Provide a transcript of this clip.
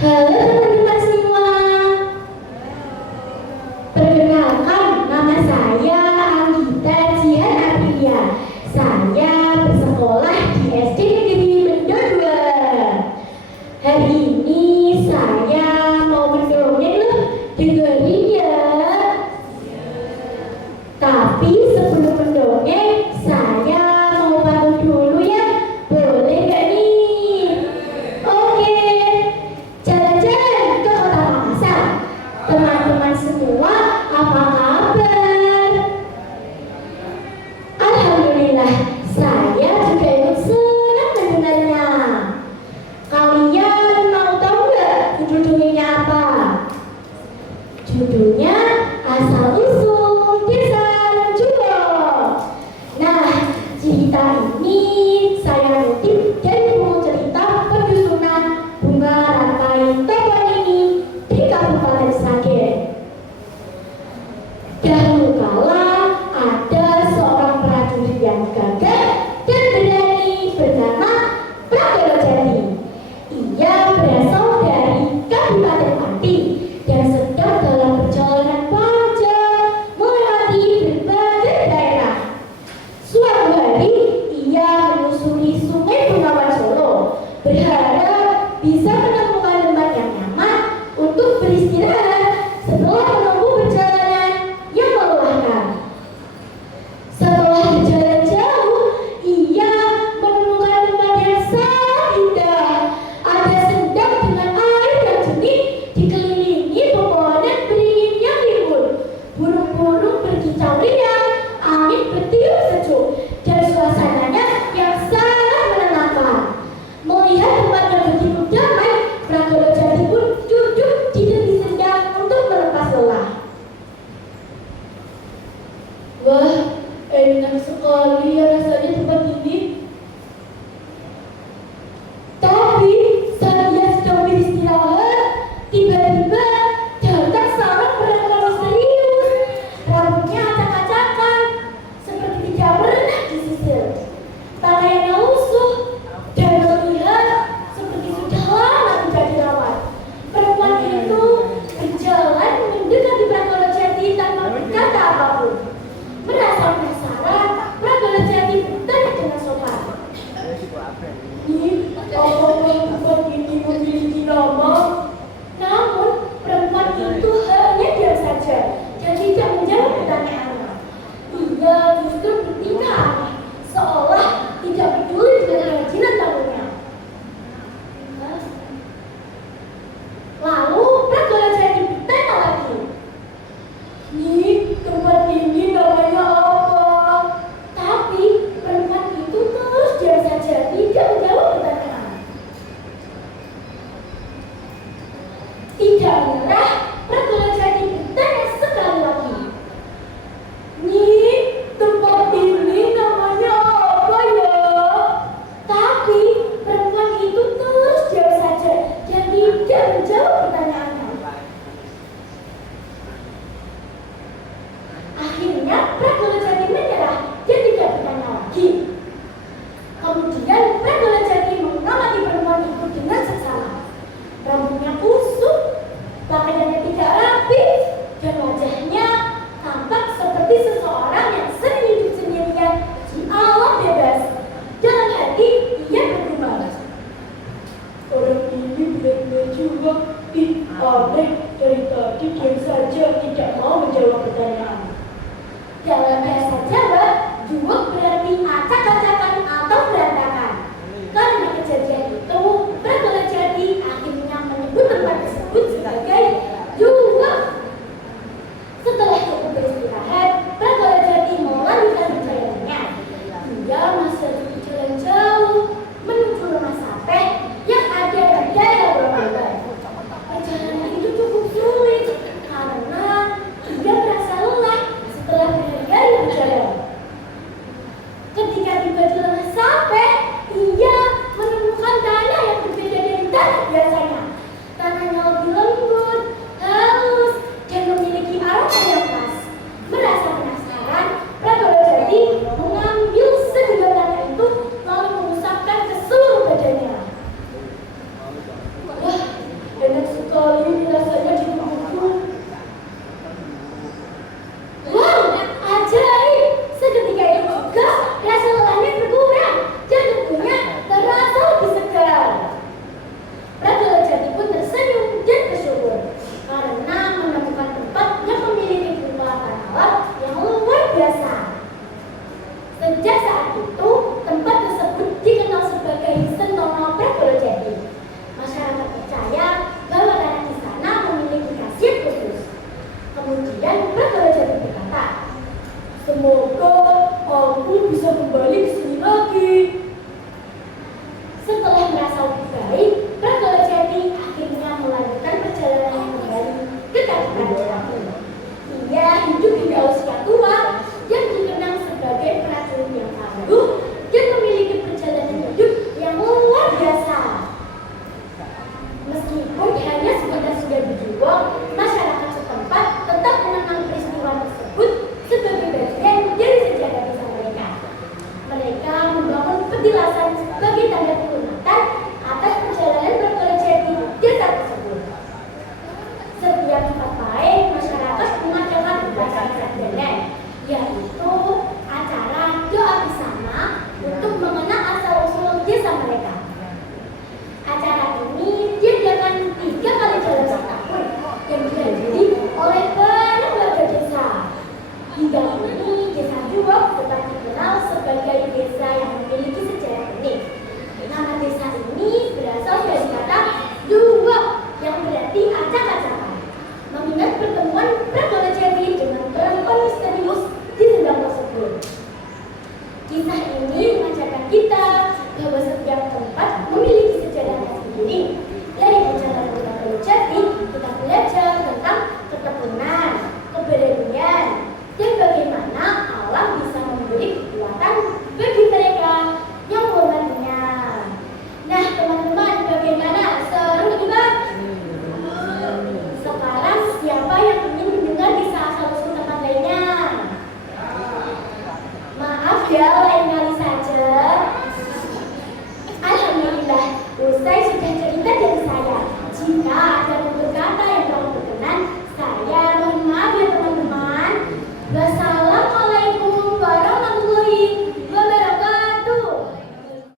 Halo teman-teman semua. Perkenalkan, nama saya Anggita Jihan Aprilia. Saya bersekolah di SD Negeri Mendo 2. Hari ini saya mau mendongeng loh, dengerin ya. Tapi sebelum mendongeng, saya mau pamit dulu ya. Boleh gak nih? Oke. Jalan-jalan ke Kota Makassar. Teman-teman semua, apa kabar? Alhamdulillah, saya juga ikut senang mendengarnya. Kalian mau tahu nggak judulnya apa? Judulnya Asal Usul Desa Juwo. Nah, cerita ini saya kutip dari buku cerita penyusunan Bunga Rantai Toponimi di Kabupaten Sragen. Dahulu kala ada seorang prajurit yang gagah dan berani bernama Prakerojati. Ia berasal dari Kabupaten Pati dan sedang dalam perjalanan panjang melewati berbagai daerah. Suatu hari ia menyusuri Sungai Bengawan Solo, berharap bisa menemukan tempat yang nyaman untuk beristirahat setelah menempuh perjalanan yang melelahkan. Setelah berjalan jauh, ia menemukan tempat yang sangat indah. Ada sendang dengan air yang jernih, dikelilingi pepohonan beringin yang rimbun. Burung-burung berkicau riang, angin bertiup sejuk, dan suasananya yang sangat menenangkan. Melihat tempat yang begitu damai, Prakerojati pun duduk di tepi sendang untuk melepas lelah. Wah, enak sekali ya rasanya tempat ini. Tapi saat ia sedang beristirahat, tiba-tiba datang seorang perempuan misterius. Rambutnya acak-acakan, seperti tidak pernah disisir. Pakaiannya lusuh dan terlihat seperti sudah lama tidak dirawat. Perempuan itu berjalan mendekati Prakerojati tanpa berkata apapun. Merasa penasaran, Prakerojati bertanya dengan sopan. Ini apakah tempat ini memiliki nama? Namun perempuan itu hanya diam saja dan tidak menjawab pertanyaannya. Ia justru bertingkah aneh, seolah tidak peduli dengan kerajinan tamunya. Lalu Prakerojati bertanya lagi. Nih, tempat ini namanya apa? Tapi perempuan itu terus diam saja, tidak menjawab pertanyaan. Tidak menyerah, Prakerojati bertanya sekali lagi. Nih, tempat ini namanya apa ya? Tapi perempuan itu terus diam saja dan tidak menjawab pertanyaannya. Akhirnya Prakerojati menyerah dan tidak bertanya lagi. Kemudian Prakerojati mengamati perempuan itu dengan seksama. Rambutnya kusut, pakaiannya tidak rapi, dan wajahnya tampak seperti seseorang yang sering hidup sendirian di alam bebas. Dalam hati ia bergumam, orang ini benar-benar juga. Aneh, dari tadi diam saja tidak mau menjawab pertanyaan. Dalam bahasa Jawa, juwek berarti acak-acakan atau berantakan. Karena kejadian itu, Prakerojati akhirnya menyebut tempat tersebut sebagai juwek. Setelah cukup beristirahat, Hingga kini Desa Duok tetap dikenal sebagai desa yang memiliki sejarah unik. Nama desa ini berasal dari kata Duok yang berarti acak-acakan, mengingat pertemuan Pranggolojati dengan perempuan misterius di sendang tersebut. Kisah ini mengajarkan kita bahwa setiap tempat memiliki sejarahnya sendiri. Dari perjalanan Pranggolojati, kita belajar tentang ketekunan, keberanian, dan bagaimana alam bisa memberi kekuatan bagi mereka yang menghormatinya. Nah, teman-teman, bagaimana? Seru kan? Sekarang siapa yang ingin mendengar kisah asal-usul tempat lainnya? Maaf ya, lain kali saja. Alhamdulillah, usai sudah